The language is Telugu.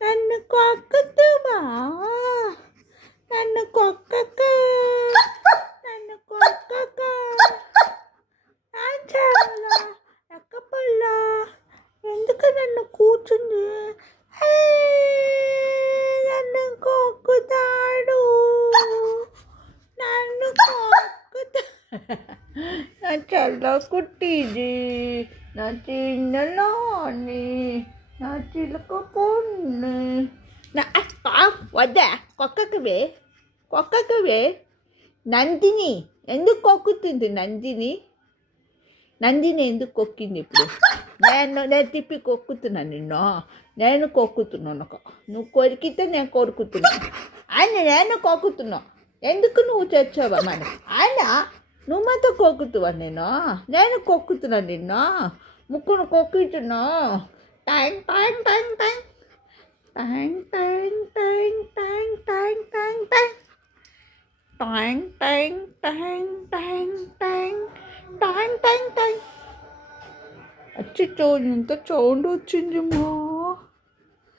నన్ను కొక్కుతువా నన్ను కొక్కక నన్ను కొక్కక చాలా ఎక్కపల్ల ఎందుకు నన్ను కూర్చుంది నన్ను కొక్కుతాడు నన్ను కొక్కుతా నా చల్ల కుట్టిది నా చిన్నలోని నా చిలక పొన్ని నా వద్దా కొక్కకవే నందిని ఎందుకు కొక్కుతుంది నందిని ఎందుకు కొక్కింది ఇప్పుడు నేను తిప్పి కొక్కుతున్నాను నేను కొక్కుతున్నాను నువ్వు కొరికితే నేను కొరుకుతున్నాను నేను కొక్కుతున్నావు ఎందుకు నువ్వు తెచ్చావా మన నువ్వు మాతో కొక్కుతువా నేను కొక్కుతున్నా ముక్కును కొక్కుతున్నా time time time time time time time time time time time time time time time time time time వచ్చి చూడు ఇంత సౌండ్ వచ్చింది మా